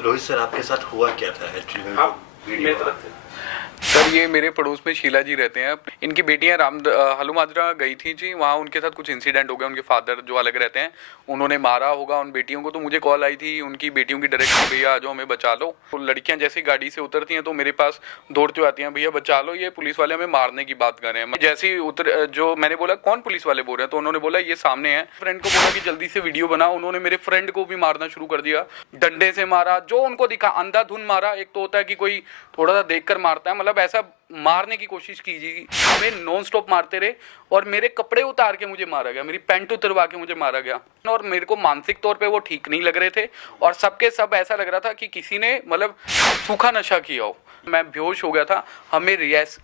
Rohit sir, आपके साथ हुआ क्या था एक्चुअली में? आप मेरी तरफ से सर ये मेरे पड़ोस में शीला जी रहते हैं। इनकी बेटियां हलूमाजरा गई थी जी, वहाँ उनके साथ कुछ इंसिडेंट हो गया। उनके फादर जो अलग रहते हैं उन्होंने मारा होगा उन बेटियों को। तो मुझे कॉल आई थी उनकी बेटियों की डायरेक्ट, भैया आ जाओ हमें बचा लो। तो लड़कियां जैसी गाड़ी से उतरती हैं तो मेरे पास दौड़ते आती हैं, भैया बचा लो, ये पुलिस वाले हमें मारने की बात कर रहे हैं। जैसे ही जो मैंने बोला कौन पुलिस वाले बोल रहे हैं, तो उन्होंने बोला ये सामने है। फ्रेंड को बोला कि जल्दी से वीडियो बनाओ। उन्होंने मेरे फ्रेंड को भी मारना शुरू कर दिया, डंडे से मारा, जो उनको दिखा, अंधाधुंध मारा। एक तो होता है कि कोई थोड़ा सा देख कर मारता है, मतलब ऐसा मारने की कोशिश कीजिए। हमें नॉन स्टॉप मारते रहे और मेरे कपड़े उतार के मुझे मारा गया, मेरी पैंट उतरवा के मुझे मारा गया। और मेरे को मानसिक तौर पे वो ठीक नहीं लग रहे थे और सबके सब ऐसा लग रहा था कि किसी ने मतलब सूखा नशा किया हो। मैं बेहोश हो गया था। हमें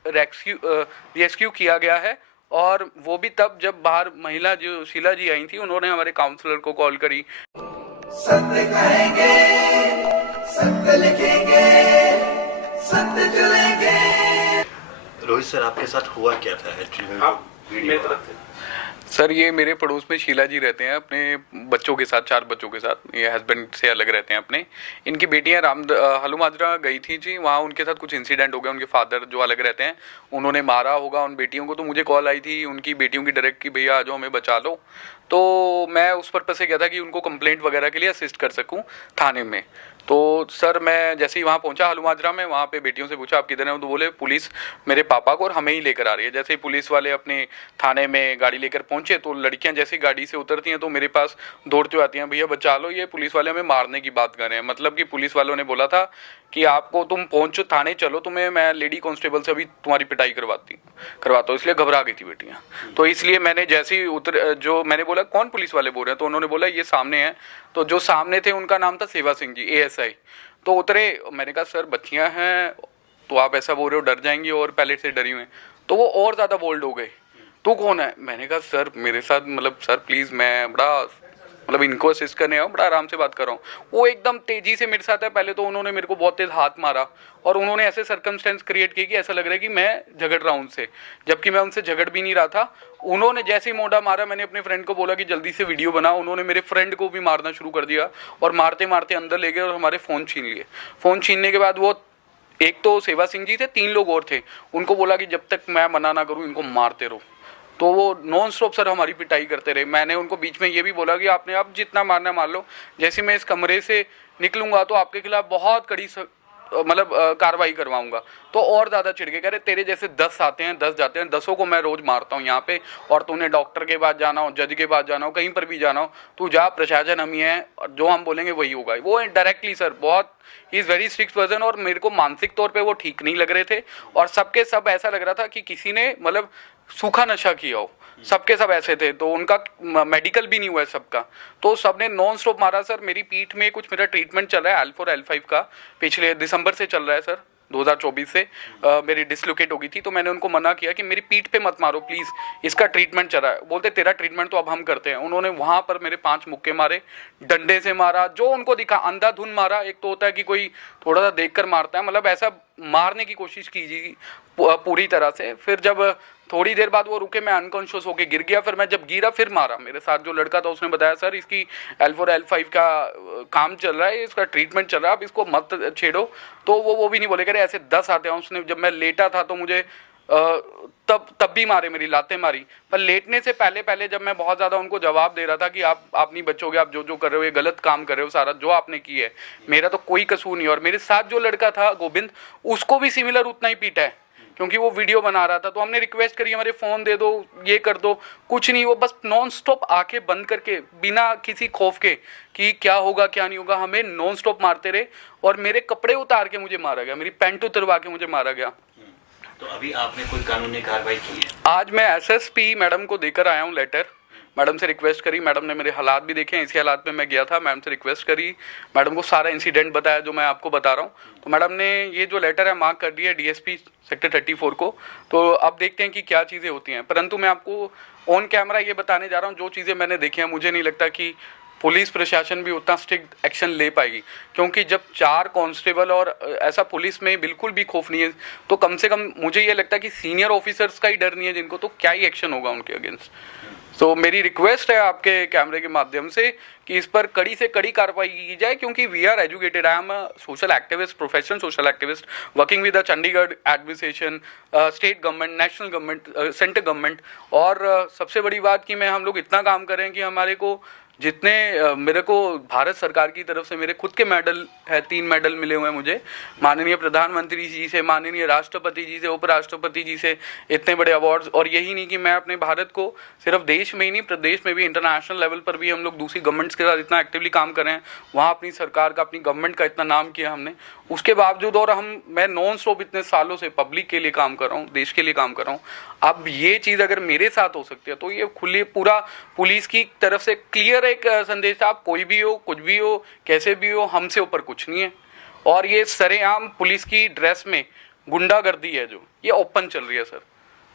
रेस्क्यू किया गया है और वो भी तब जब बाहर महिला जो शीला जी आई थी, उन्होंने हमारे काउंसलर को कॉल करी। सत्य कहेंगे, सत्य लिखेंगे, सत्य चलेंगे। रोहित सर, आपके साथ हुआ क्या था एक्चुअली में? आप मेरी तरफ से सर ये मेरे पड़ोस में शीला जी रहते हैं अपने बच्चों के साथ, 4 बच्चों के साथ। ये हस्बैंड से अलग रहते हैं अपने। इनकी बेटियां हलूमाजरा गई थी जी, वहाँ उनके साथ कुछ इंसिडेंट हो गया। उनके फादर जो अलग रहते हैं उन्होंने मारा होगा उन बेटियों को। तो मुझे कॉल आई थी उनकी बेटियों की डायरेक्ट कि भैया आ जाओ हमें बचा लो। तो मैं उस पर्पज़ से गया था कि उनको कंप्लेंट वगैरह के लिए असिस्ट कर सकूं थाने में। तो सर मैं जैसे ही वहाँ पहुँचा हलूमाजरा में, वहाँ पे बेटियों से पूछा आप किधर हैं, तो बोले पुलिस मेरे पापा को और हमें ही लेकर आ रही है। जैसे ही पुलिस वाले अपने थाने में गाड़ी लेकर पहुँचे तो लड़कियाँ जैसी गाड़ी से उतरती हैं तो मेरे पास दौड़ते आती हैं, भैया बचा लो, ये पुलिस वाले हमें मारने की बात कर रहे हैं। मतलब कि पुलिस वालों ने बोला था कि आपको तुम पहुँचो थाने चलो, तुम्हें मैं लेडी कांस्टेबल से अभी तुम्हारी पिटाई करवाता हूँ। इसलिए घबरा गई थी बेटियाँ। तो इसलिए मैंने जैसे ही जो मैंने बोला कौन पुलिस वाले बोल रहे हैं, तो उन्होंने बोला ये सामने है। तो जो सामने थे उनका नाम था सेवा सिंह जी, ASI। तो उतरे। मैंने कहा सर बच्चियाँ हैं तो आप ऐसा बोल रहे हो, डर जाएंगी और पहले से डरी हुई हैं। तो वो और ज़्यादा बोल्ड हो गए, तू कौन है? मैंने कहा सर मेरे साथ मतलब सर प्लीज़, मैं बड़ा मतलब इनको असिस्ट करने आया, बड़ा आराम से बात कर रहा हूँ। वो एकदम तेज़ी से मेरे साथ है। पहले तो उन्होंने मेरे को बहुत तेज़ हाथ मारा और उन्होंने ऐसे सर्कमस्टेंस क्रिएट किए कि ऐसा लग रहा है कि मैं झगड़ रहा हूँ उनसे, जबकि मैं उनसे झगड़ भी नहीं रहा था। उन्होंने जैसे ही मोड़ा मारा, मैंने अपने फ्रेंड को बोला कि जल्दी से वीडियो बनाओ। उन्होंने मेरे फ्रेंड को भी मारना शुरू कर दिया और मारते मारते अंदर ले गए और हमारे फ़ोन छीन लिए। फ़ोन छीनने के बाद वो एक तो सेवा सिंह जी थे, 3 लोग और थे। उनको बोला कि जब तक मैं मना ना करूँ इनको मारते रहो। तो वो नॉन स्टॉप सर हमारी पिटाई करते रहे। मैंने उनको बीच में ये भी बोला कि आपने अब जितना मारना मार लो, जैसे मैं इस कमरे से निकलूंगा तो आपके खिलाफ बहुत कड़ी मतलब कार्रवाई करवाऊंगा। तो और ज़्यादा चिढ़ के कह रहे तेरे जैसे 10 आते हैं 10 जाते हैं, 10 को मैं रोज़ मारता हूँ यहाँ पे, और तूने डॉक्टर के पास जाना हो, जज के पास जाना हो, कहीं पर भी जाना हो, तू जा, प्रशासन हम ही है और जो हम बोलेंगे वही होगा। वो डायरेक्टली सर बहुत he is very strict person और मेरे को मानसिक तौर पे वो ठीक नहीं लग रहे थे और सबके सब ऐसा लग रहा था कि किसी ने मतलब सूखा नशा किया हो। सबके सब ऐसे थे। तो उनका मेडिकल भी नहीं हुआ है सबका। तो सबने नॉन स्टॉप मारा सर। मेरी पीठ में कुछ मेरा ट्रीटमेंट चल रहा है L4 L5 का, पिछले दिसंबर से चल रहा है सर, 2024 से। मेरी डिसलोकेट हो गई थी तो मैंने उनको मना किया कि मेरी पीठ पे मत मारो प्लीज़, इसका ट्रीटमेंट चल रहा है। बोलते तेरा ट्रीटमेंट तो अब हम करते हैं। उन्होंने वहाँ पर मेरे 5 मुक्के मारे, डंडे से मारा, जो उनको दिखा, अंधाधुंध मारा। एक तो होता है कि कोई थोड़ा सा देख कर मारता है, मतलब ऐसा मारने की कोशिश कीजिए पूरी तरह से। फिर जब थोड़ी देर बाद वो रुके, मैं अनकॉन्शियस होके गिर गया। फिर मैं जब गिरा फिर मारा। मेरे साथ जो लड़का था उसने बताया सर इसकी L4 L5 का काम चल रहा है, इसका ट्रीटमेंट चल रहा है, आप इसको मत छेड़ो। तो वो भी नहीं बोले, कह रहे ऐसे 10 आते हैं। उसने जब मैं लेटा था तो मुझे तब भी मारे, मेरी लातें मारी। पर लेटने से पहले जब मैं बहुत ज़्यादा उनको जवाब दे रहा था कि आप नहीं बचोगे, आप जो कर रहे हो ये गलत काम कर रहे हो, सारा जो आपने की है, मेरा तो कोई कसूर नहीं। और मेरे साथ जो लड़का था गोविंद, उसको भी सिमिलर उतना ही पीटा है क्योंकि वो वीडियो बना रहा था। तो हमने रिक्वेस्ट करी हमारे फ़ोन दे दो, ये कर दो, कुछ नहीं। वो बस नॉन स्टॉप आंखें बंद करके बिना किसी खौफ के कि क्या होगा क्या नहीं होगा, हमें नॉन स्टॉप मारते रहे और मेरे कपड़े उतार के मुझे मारा गया, मेरी पैंट उतरवा के मुझे मारा गया। तो अभी आपने कोई कानूनी कार्रवाई की है? आज मैं SSP मैडम को देकर आया हूँ लेटर। मैडम से रिक्वेस्ट करी, मैडम ने मेरे हालात भी देखे हैं, इसी हालात में मैं गया था। मैडम से रिक्वेस्ट करी, मैडम को सारा इंसिडेंट बताया जो मैं आपको बता रहा हूँ। तो मैडम ने ये जो लेटर है मार्क कर दिया है DSP सेक्टर 34 को। तो अब देखते हैं कि क्या चीज़ें होती हैं। परंतु मैं आपको ऑन कैमरा ये बताने जा रहा हूँ जो चीज़ें मैंने देखी हैं। मुझे नहीं लगता कि पुलिस प्रशासन भी उतना स्ट्रिक्ट एक्शन ले पाएगी, क्योंकि जब 4 कांस्टेबल और ऐसा पुलिस में बिल्कुल भी खौफ नहीं है, तो कम से कम मुझे ये लगता है कि सीनियर ऑफिसर्स का ही डर नहीं है जिनको, तो क्या ही एक्शन होगा उनके अगेंस्ट। तो मेरी रिक्वेस्ट है आपके कैमरे के माध्यम से कि इस पर कड़ी से कड़ी कार्रवाई की जाए, क्योंकि we are educated. I am a social activist, professional social activist working with the Chandigarh administration, state government, national government, central government. और सबसे बड़ी बात कि हम लोग इतना काम करें कि हमारे को जितने मेरे को भारत सरकार की तरफ से मेरे खुद के मेडल है, 3 मेडल मिले हुए हैं मुझे, माननीय प्रधानमंत्री जी से, माननीय राष्ट्रपति जी से, उपराष्ट्रपति जी से, इतने बड़े अवार्ड्स। और यही नहीं कि मैं अपने भारत को सिर्फ देश में ही नहीं, प्रदेश में भी, इंटरनेशनल लेवल पर भी हम लोग दूसरी गवर्नमेंट्स के साथ इतना एक्टिवली काम कर रहे हैं, वहाँ अपनी सरकार का, अपनी गवर्नमेंट का इतना नाम किया हमने। उसके बावजूद और मैं नॉन स्टॉप इतने सालों से पब्लिक के लिए काम कर रहा हूँ, देश के लिए काम कर रहा हूँ। अब ये चीज़ अगर मेरे साथ हो सकती है तो ये खुली पूरा पुलिस की तरफ से क्लियर एक संदेश था, आप कोई भी हो, कुछ भी हो, कैसे भी हो, हमसे ऊपर कुछ नहीं है। और ये सरेआम पुलिस की ड्रेस में गुंडागर्दी है जो ये ओपन चल रही है सर,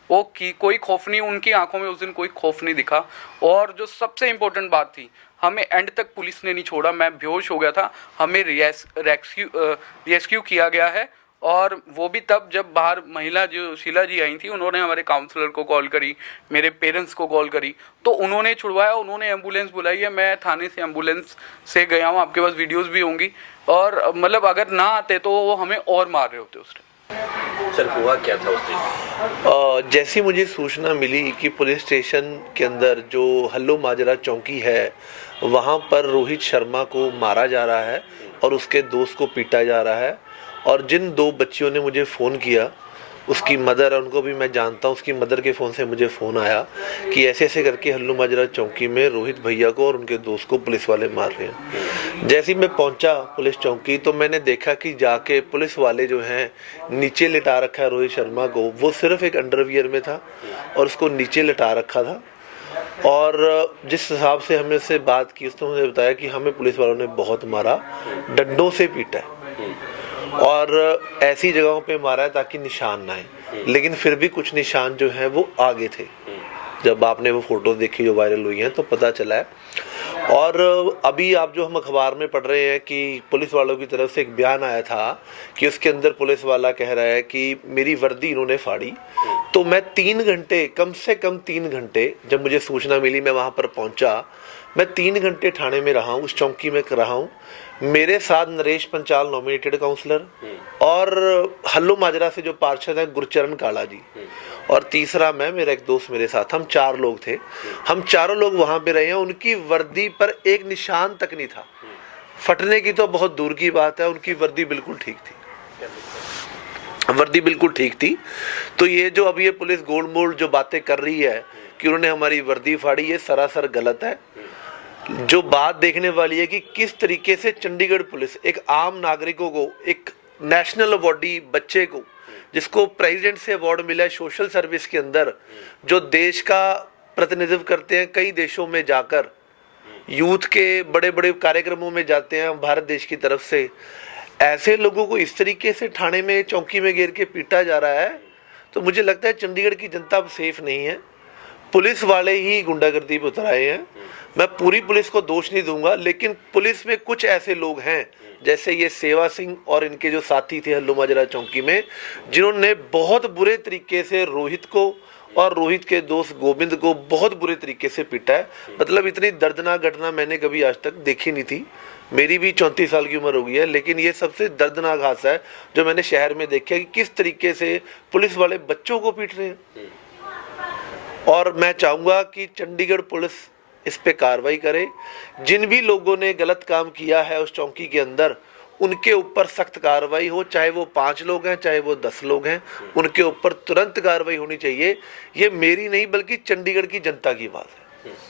वो की कोई खौफ नहीं, उनकी आंखों में उस दिन कोई खौफ नहीं दिखा। और जो सबसे इम्पोर्टेंट बात थी, हमें एंड तक पुलिस ने नहीं छोड़ा, मैं बेहोश हो गया था, हमें रेस्क्यू किया गया है। और वो भी तब जब बाहर महिला जो शीला जी आई थी, उन्होंने हमारे काउंसलर को कॉल करी, मेरे पेरेंट्स को कॉल करी, तो उन्होंने छुड़वाया, उन्होंने एम्बुलेंस बुलाई है। मैं थाने से एम्बुलेंस से गया हूँ, आपके पास वीडियोस भी होंगी। और मतलब अगर ना आते तो वो हमें और मार रहे होते उस टाइम। सर हुआ क्या था उस दिन? जैसी मुझे सूचना मिली कि पुलिस स्टेशन के अंदर जो हल्लो माजरा चौकी है, वहाँ पर रोहित शर्मा को मारा जा रहा है और उसके दोस्त को पीटा जा रहा है। और जिन 2 बच्चियों ने मुझे फ़ोन किया, उसकी मदर, उनको भी मैं जानता हूँ, उसकी मदर के फ़ोन से मुझे फ़ोन आया कि ऐसे ऐसे करके हल्लो माजरा चौकी में रोहित भैया को और उनके दोस्त को पुलिस वाले मार रहे हैं। जैसे ही मैं पहुँचा पुलिस चौकी तो मैंने देखा कि जाके पुलिस वाले जो हैं नीचे लिटा रखा है रोहित शर्मा को, वो सिर्फ एक अंडरवियर में था और उसको नीचे लिटा रखा था। और जिस हिसाब से हमें उससे बात की, उसने मुझे बताया कि हमें पुलिस वालों ने बहुत मारा, डंडों से पीटा है और ऐसी जगहों पे मारा है ताकि निशान ना आए। लेकिन फिर भी कुछ निशान जो हैं वो आगे थे। जब आपने वो फोटो देखी जो वायरल हुई हैं तो पता चला है। और अभी आप जो हम अखबार में पढ़ रहे हैं कि पुलिस वालों की तरफ से एक बयान आया था कि उसके अंदर पुलिस वाला कह रहा है कि मेरी वर्दी इन्होंने फाड़ी। तो मैं 3 घंटे, कम से कम 3 घंटे, जब मुझे सूचना मिली मैं वहाँ पर पहुँचा, मैं 3 घंटे थाने में रहा हूँ, उस चौकी में रहा हूँ। मेरे साथ नरेश पंचाल नॉमिनेटेड काउंसलर और हल्लो माजरा से जो पार्षद है गुरचरण काला जी, और तीसरा मैं, मेरा एक दोस्त मेरे साथ, हम 4 लोग थे। हम चारों लोग वहाँ पे रहे हैं। उनकी वर्दी पर एक निशान तक नहीं था, फटने की तो बहुत दूर की बात है, उनकी वर्दी बिल्कुल ठीक थी, वर्दी बिल्कुल ठीक थी। तो ये जो अभी ये पुलिस गोल मोल जो बातें कर रही है कि उन्होंने हमारी वर्दी फाड़ी, ये सरासर गलत है। जो बात देखने वाली है कि किस तरीके से चंडीगढ़ पुलिस एक आम नागरिकों को, एक नेशनल अवॉर्डी बच्चे को जिसको प्रेसिडेंट से अवार्ड मिला है सोशल सर्विस के अंदर, जो देश का प्रतिनिधित्व करते हैं, कई देशों में जाकर यूथ के बड़े बड़े कार्यक्रमों में जाते हैं भारत देश की तरफ से, ऐसे लोगों को इस तरीके से थाने में चौकी में घेर के पीटा जा रहा है। तो मुझे लगता है चंडीगढ़ की जनता अब सेफ नहीं है, पुलिस वाले ही गुंडागर्दी पर उतर आए हैं। मैं पूरी पुलिस को दोष नहीं दूंगा, लेकिन पुलिस में कुछ ऐसे लोग हैं जैसे ये सेवा सिंह और इनके जो साथी थे हल्लो माजरा चौकी में, जिन्होंने बहुत बुरे तरीके से रोहित को और रोहित के दोस्त गोविंद को बहुत बुरे तरीके से पीटा है। मतलब इतनी दर्दनाक घटना मैंने कभी आज तक देखी नहीं थी। मेरी भी 34 साल की उम्र हो गई है, लेकिन ये सबसे दर्दनाक हादसा है जो मैंने शहर में देखा कि किस तरीके से पुलिस वाले बच्चों को पीट रहे हैं। और मैं चाहूँगा कि चंडीगढ़ पुलिस इस पे कार्रवाई करे। जिन भी लोगों ने गलत काम किया है उस चौकी के अंदर, उनके ऊपर सख्त कार्रवाई हो, चाहे वो 5 लोग हैं, चाहे वो 10 लोग हैं, उनके ऊपर तुरंत कार्रवाई होनी चाहिए। ये मेरी नहीं बल्कि चंडीगढ़ की जनता की बात है।